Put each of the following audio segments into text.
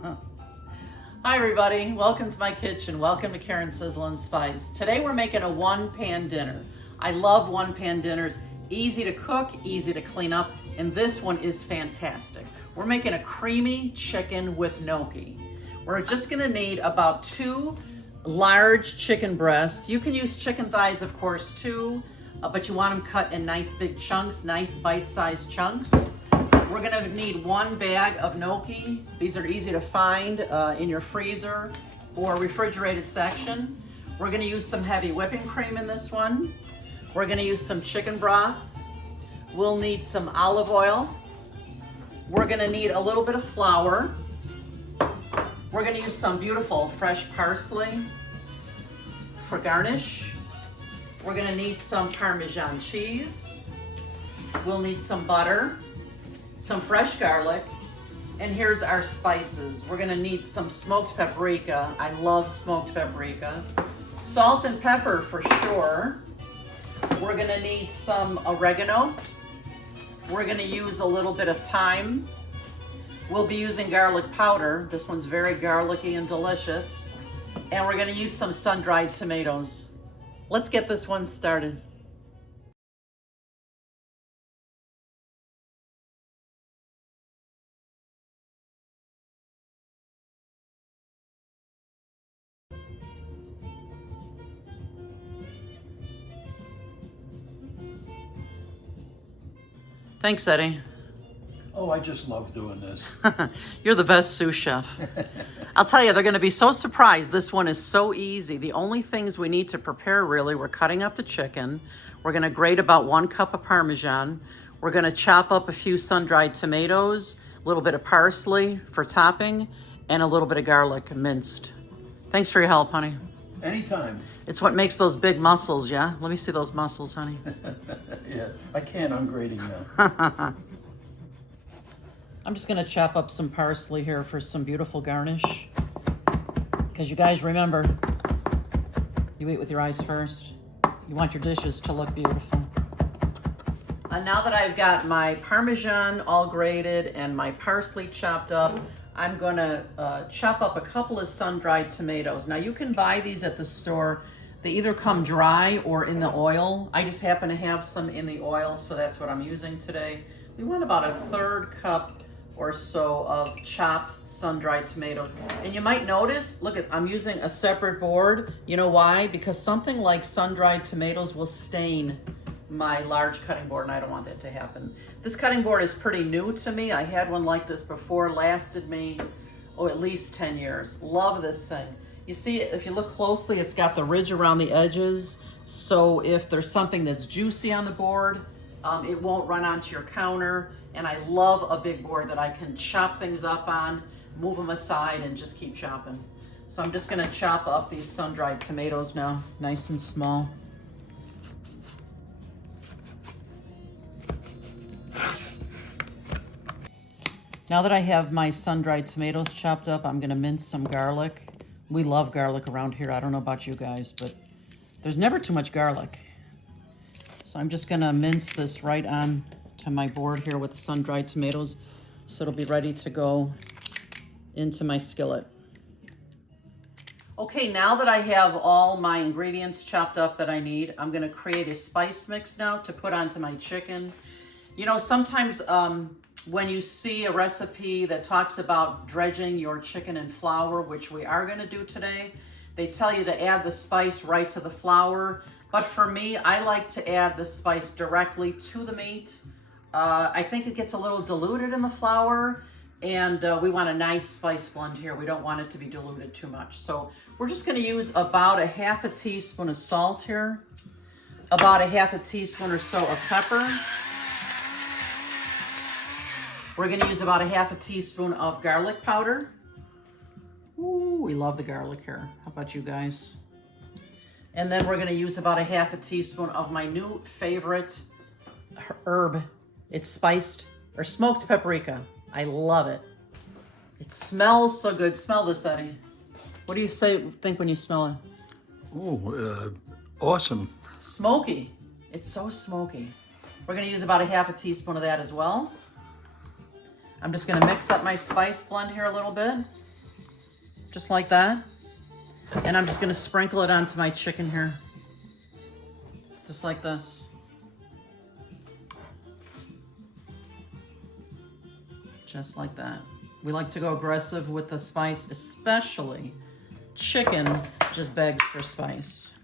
Hi everybody, welcome to my kitchen. Welcome to Karen's Sizzle and Spice. Today we're making a one-pan dinner. I love one-pan dinners. Easy to cook, easy to clean up, and this one is fantastic. We're making a creamy chicken with gnocchi. We're just gonna need about 2 large chicken breasts. You can use chicken thighs, of course, too, but you want them cut in nice big chunks, nice bite-sized chunks. We're gonna need 1 bag of gnocchi. These are easy to find in your freezer or refrigerated section. We're gonna use some heavy whipping cream in this one. We're gonna use some chicken broth. We'll need some olive oil. We're gonna need a little bit of flour. We're gonna use some beautiful fresh parsley for garnish. We're gonna need some Parmesan cheese. We'll need some butter, some fresh garlic, and here's our spices. We're gonna need some smoked paprika. I love smoked paprika. Salt and pepper for sure. We're gonna need some oregano. We're gonna use a little bit of thyme. We'll be using garlic powder. This one's very garlicky and delicious. And we're gonna use some sun-dried tomatoes. Let's get this one started. Thanks, Eddie. Oh, I just love doing this. You're the best sous chef. I'll tell you, they're going to be so surprised. This one is so easy. The only things we need to prepare, really, we're cutting up the chicken. We're going to grate about 1 cup of Parmesan. We're going to chop up a few sun-dried tomatoes, a little bit of parsley for topping, and a little bit of garlic minced. Thanks for your help, honey. Anytime. It's what makes those big muscles, yeah? Let me see those muscles, honey. Yeah, I can't. I'm grating now. I'm just gonna chop up some parsley here for some beautiful garnish. Because you guys remember, you eat with your eyes first. You want your dishes to look beautiful. And now that I've got my Parmesan all grated and my parsley chopped up, I'm gonna chop up a couple of sun-dried tomatoes. Now you can buy these at the store. They either come dry or in the oil. I just happen to have some in the oil, so that's what I'm using today. We want about a 1/3 cup or so of chopped sun-dried tomatoes. And you might notice, look, I'm using a separate board. You know why? Because something like sun-dried tomatoes will stain my large cutting board, and I don't want that to happen. This cutting board is pretty new to me. I had one like this before, lasted me, at least 10 years. Love this thing. You see, if you look closely, it's got the ridge around the edges, so if there's something that's juicy on the board, it won't run onto your counter. And I love a big board that I can chop things up on, move them aside, and just keep chopping. So I'm just gonna chop up these sun-dried tomatoes now, nice and small. Now that I have my sun-dried tomatoes chopped up, I'm gonna mince some garlic. We love garlic around here. I don't know about you guys, but there's never too much garlic. So I'm just gonna mince this right on to my board here with the sun-dried tomatoes, so it'll be ready to go into my skillet. Okay, now that I have all my ingredients chopped up that I need, I'm gonna create a spice mix now to put onto my chicken. You know, sometimes when you see a recipe that talks about dredging your chicken in flour, which we are gonna do today, they tell you to add the spice right to the flour. But for me, I like to add the spice directly to the meat. I think it gets a little diluted in the flour, and we want a nice spice blend here. We don't want it to be diluted too much. So we're just gonna use about a 1/2 teaspoon of salt here, about a 1/2 teaspoon or so of pepper. We're gonna use about a 1/2 teaspoon of garlic powder. Ooh, we love the garlic here. How about you guys? And then we're gonna use about a 1/2 teaspoon of my new favorite herb. It's spiced or smoked paprika. I love it. It smells so good. Smell this, Eddie. What do you think when you smell it? Oh, awesome. Smoky. It's so smoky. We're gonna use about a 1/2 teaspoon of that as well. I'm just gonna mix up my spice blend here a little bit. just like that. And I'm just gonna sprinkle it onto my chicken here. Just like this. Just like that. We like to go aggressive with the spice, especially chicken just begs for spice.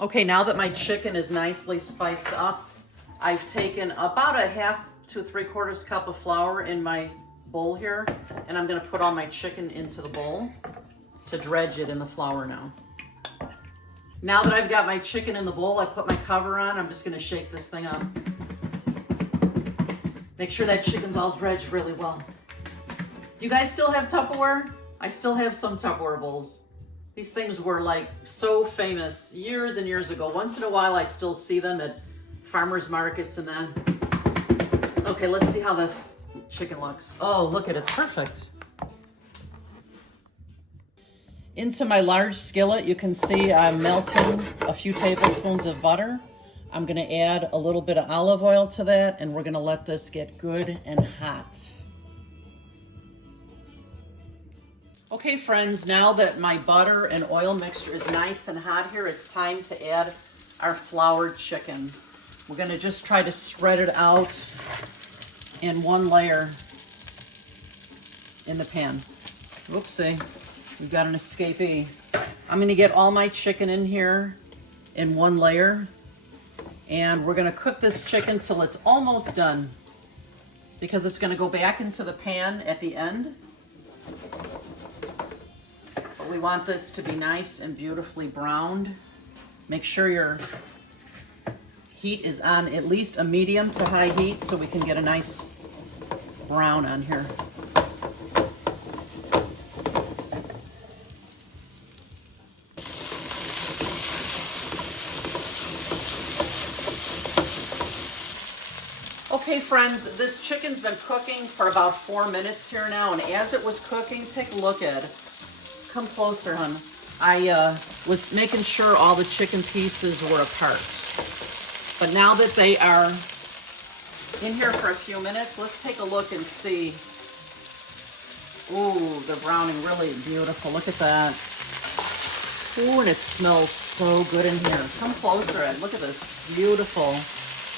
Okay, now that my chicken is nicely spiced up, I've taken about a 1/2 to 3/4 cup of flour in my bowl here, and I'm gonna put all my chicken into the bowl to dredge it in the flour now. Now that I've got my chicken in the bowl, I put my cover on. I'm just gonna shake this thing up. Make sure that chicken's all dredged really well. You guys still have Tupperware? I still have some Tupperware bowls. These things were like so famous years and years ago. Once in a while, I still see them at farmers markets and that. Okay, let's see how the chicken looks. Oh, look at it, it's perfect. Into my large skillet, you can see I'm melting a few tablespoons of butter. I'm gonna add a little bit of olive oil to that, and we're gonna let this get good and hot. Okay friends, now that my butter and oil mixture is nice and hot here, it's time to add our floured chicken. We're gonna just try to spread it out in one layer in the pan. Whoopsie, we've got an escapee. I'm gonna get all my chicken in here in one layer, and we're gonna cook this chicken till it's almost done, because it's gonna go back into the pan at the end. But we want this to be nice and beautifully browned. Make sure your heat is on at least a medium to high heat so we can get a nice brown on here. Okay friends, this chicken's been cooking for about 4 minutes here now, and as it was cooking, take a look at it. Come closer, hon. I was making sure all the chicken pieces were apart. But now that they are in here for a few minutes, let's take a look and see. Ooh, they're browning really beautiful. Look at that. Ooh, and it smells so good in here. Come closer, Ed. Look at this beautiful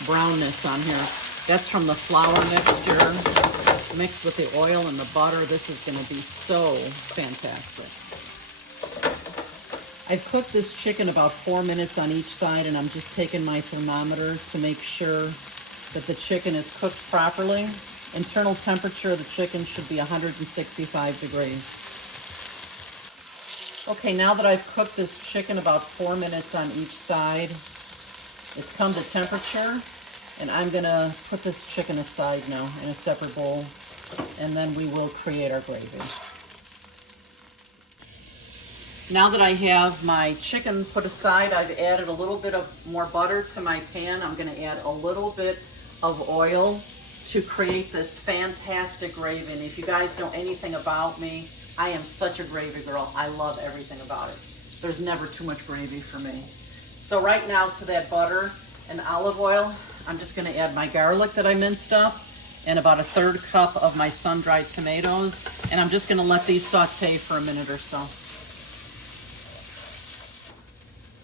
brownness on here. That's from the flour mixture mixed with the oil and the butter. This is going to be so fantastic. I've cooked this chicken about 4 minutes on each side, and I'm just taking my thermometer to make sure that the chicken is cooked properly. Internal temperature of the chicken should be 165 degrees. Okay, now that I've cooked this chicken about 4 minutes on each side, it's come to temperature. And I'm gonna put this chicken aside now in a separate bowl, and then we will create our gravy. Now that I have my chicken put aside, I've added a little bit of more butter to my pan. I'm gonna add a little bit of oil to create this fantastic gravy. And if you guys know anything about me, I am such a gravy girl. I love everything about it. There's never too much gravy for me. So right now, to that butter and olive oil, I'm just gonna add my garlic that I minced up and about a 1/3 cup of my sun-dried tomatoes. And I'm just gonna let these saute for a minute or so.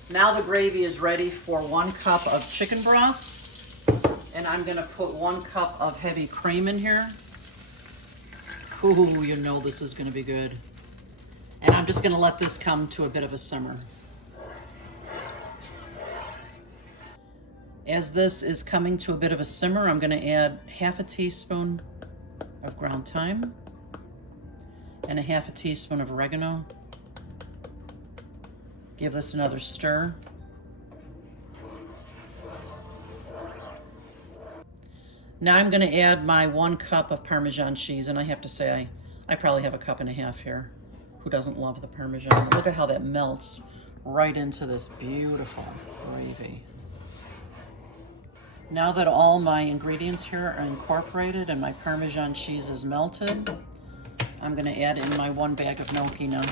Now the gravy is ready for 1 cup of chicken broth. And I'm gonna put 1 cup of heavy cream in here. Ooh, you know this is gonna be good. And I'm just gonna let this come to a bit of a simmer. As this is coming to a bit of a simmer, I'm gonna add 1/2 teaspoon of ground thyme and 1/2 teaspoon of oregano. Give this another stir. Now I'm gonna add my 1 cup of Parmesan cheese, and I have to say, I probably have a 1.5 cups here. Who doesn't love the Parmesan? Look at how that melts right into this beautiful gravy. Now that all my ingredients here are incorporated and my Parmesan cheese is melted, I'm gonna add in my 1 bag of gnocchi now.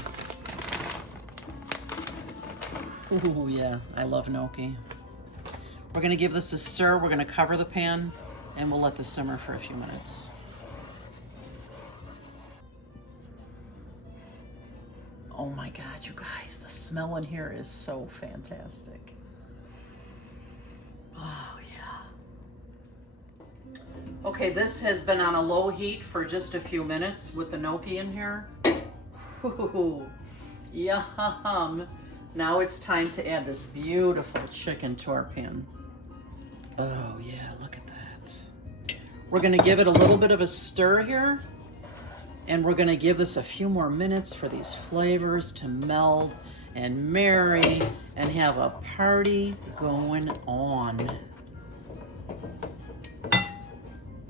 Ooh, yeah, I love gnocchi. We're gonna give this a stir, we're gonna cover the pan, and we'll let this simmer for a few minutes. Oh my God, you guys, the smell in here is so fantastic. Oh yeah. Okay, this has been on a low heat for just a few minutes with the gnocchi in here. Ooh, yum. Now it's time to add this beautiful chicken to our pan. Oh yeah, look at that. We're gonna give it a little bit of a stir here, and we're gonna give this a few more minutes for these flavors to meld and marry and have a party going on.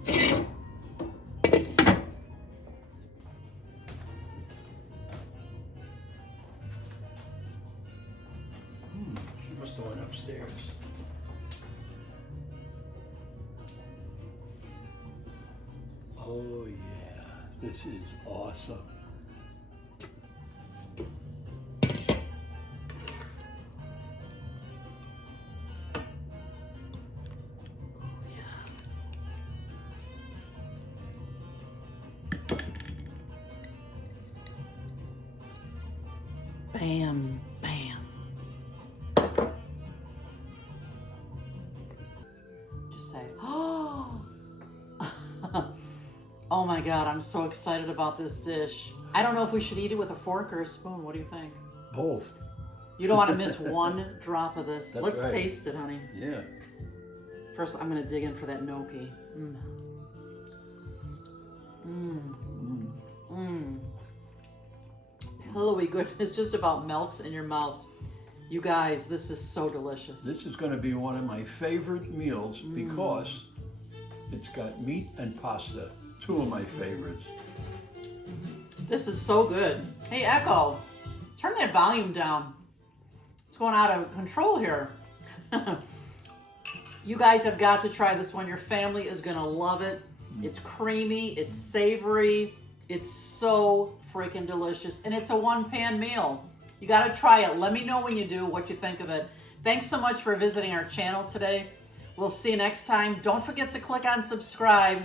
She must have went upstairs. Oh yeah, this is awesome. Bam, bam. Just say, oh. Oh my God, I'm so excited about this dish. I don't know if we should eat it with a fork or a spoon. What do you think? Both. You don't want to miss one drop of this. That's Let's right. taste it, honey. Yeah. First, I'm going to dig in for that gnocchi. Mmm. Mmm. Mm. Mmm. Pillowy goodness just about melts in your mouth. You guys, this is so delicious. This is going to be one of my favorite meals because it's got meat and pasta, two of my favorites. This is so good. Hey, Echo, turn that volume down. It's going out of control here. You guys have got to try this one. Your family is going to love it. It's creamy, it's savory, it's so freaking delicious, and it's a one-pan meal. You got to try it. Let me know when you do what you think of it. Thanks so much for visiting our channel today. We'll see you next time. Don't forget to click on subscribe.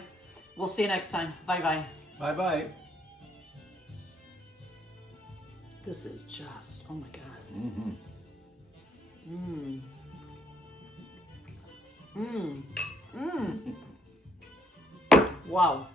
We'll see you next time. Bye-bye. Bye-bye. This is just, oh my God. Mm-hmm. Mmm. Mmm. Mmm. Wow.